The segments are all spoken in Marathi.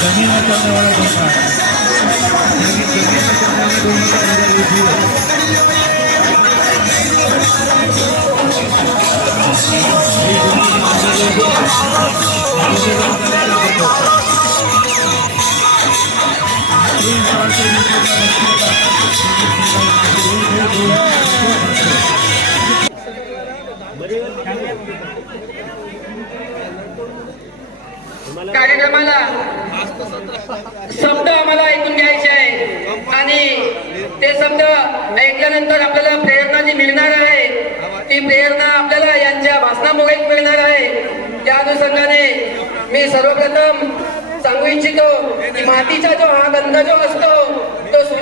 जमीन करने वाला धोखा लेकिन जमीन करने दोनों का मेरा लीजिए कार्यक्रमाला शब्द आम्हाला ऐकून घ्यायचे आहे आणि ते शब्द ऐकल्यानंतर आपल्याला प्रेरणा जी मिळणार आहे. ती प्रेरणा आपल्याला यांच्या भाषणामुळे मिळणार आहे. त्या अनुषंगाने मी सर्वप्रथम सांगू इच्छितो की मातीचा जो हा गंध जो असतो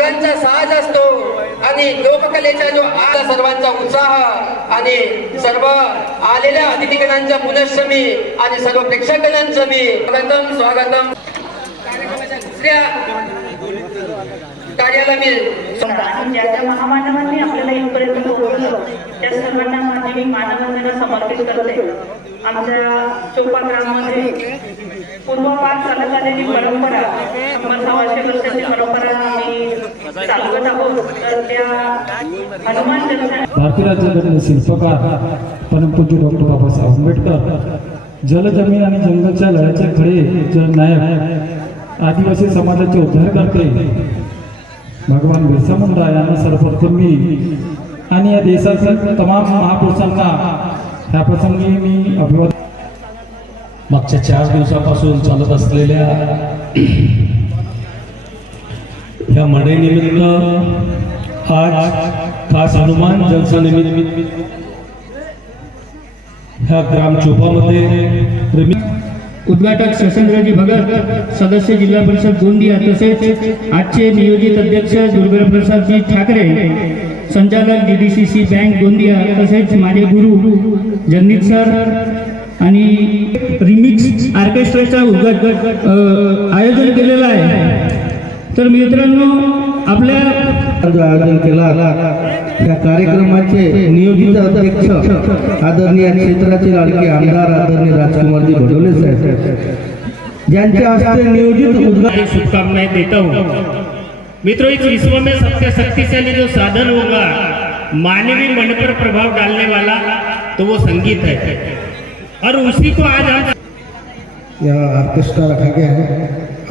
सगळ्यांचा साज असतो. आणि लोककलेचा जो आज सर्वांचा उत्साह आणि सर्व आलेल्या अतिथीगणांच्या पुनश्रमी आणि सर्व प्रेक्षकांचं मी स्वागतम स्वागतम. कार्यक्रमाच्या दुसऱ्या कार्याला मी महामानवांनी आपल्याला इथपर्यंत त्या सर्वांना माझी मी मानवंदना समर्पित करते. आमच्या चोपा ग्राममध्ये पूर्वपार चालत आलेली परंपरा सव्वाशे वर्षाची परंपरा आम्ही चालवत आहोत तर त्या हनुमान जयंती भारतीय राज्यघटने शिल्पकार परमपूज्य डॉक्टर बाबासाहेब आंबेडकर जल जमीन आणि जंगलच्या लढ्याचे खडे जननायक आदिवासी समाजाचे उद्धार करते भगवान बिरसा मुंडा यांना सर्वप्रथम मी आणि या देशातील तमाम महापुरुषांना ह्या प्रसंगी मी अभिवादन मागच्या चार दिवसापासून चालत असलेल्या या मडेनिमित्त आज खास हनुमान जलसानिमित्त ह्या ग्राम चोपामध्ये उद्घाटक शशेंद्रजी भगत सदस्य जिल्हा परिषद गोंदिया तसेच आजचे नियोजित अध्यक्ष दुर्गाप्रसादजी ठाकरे संचालक डीडीसीसी बँक गोंदिया तसेच माझे गुरु जगनीत सर आणि रिमिक्स ऑर्केस्ट्राचा उद्घाटन आयोजन केलेलं आहे. तर मित्रांनो आपल्या आयोजन केला त्या कार्यक्रमाचे नियोजित अध्यक्ष आदरणीय क्षेत्राचे लाडके आमदार आदरणीय राजकुमारजी भडोले साहेब. ज्यांच्या हस्ते नियोजित उद्घाटन शुभकामनाएं देता हूँ। मित्रों इस विश्व में सबसे शक्तिशाली जो साधन होगा मानवीय मन पर प्रभाव डालने वाला तो वो संगीत है। और उसी को आज हम यहाँ ऑर्केस्ट्रा रखा गया है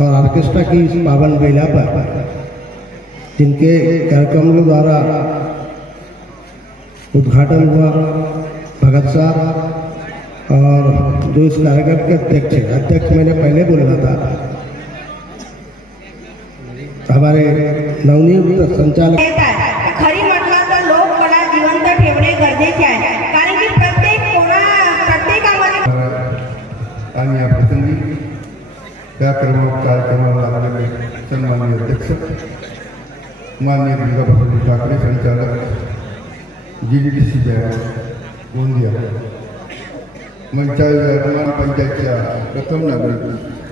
और ऑर्केस्ट्रा की इस पावन बेला पर जिनके कार्यक्रमों द्वारा उद्घाटन हुआ, भगत साहब और जो इस कार्यक्रम के अध्यक्ष हैं। अध्यक्ष मैंने पहले बोला था। हमारे नवनियुक्त संचालक आणि या प्रसंगी त्या क्रम कार्यक्रमाला आलेले सन्माननीय अध्यक्ष माननीय दुर्गाप्रसाद ठाकरे संचालक ji D D C Gondia मंचावर पंचायतच्या प्रथम नागरिक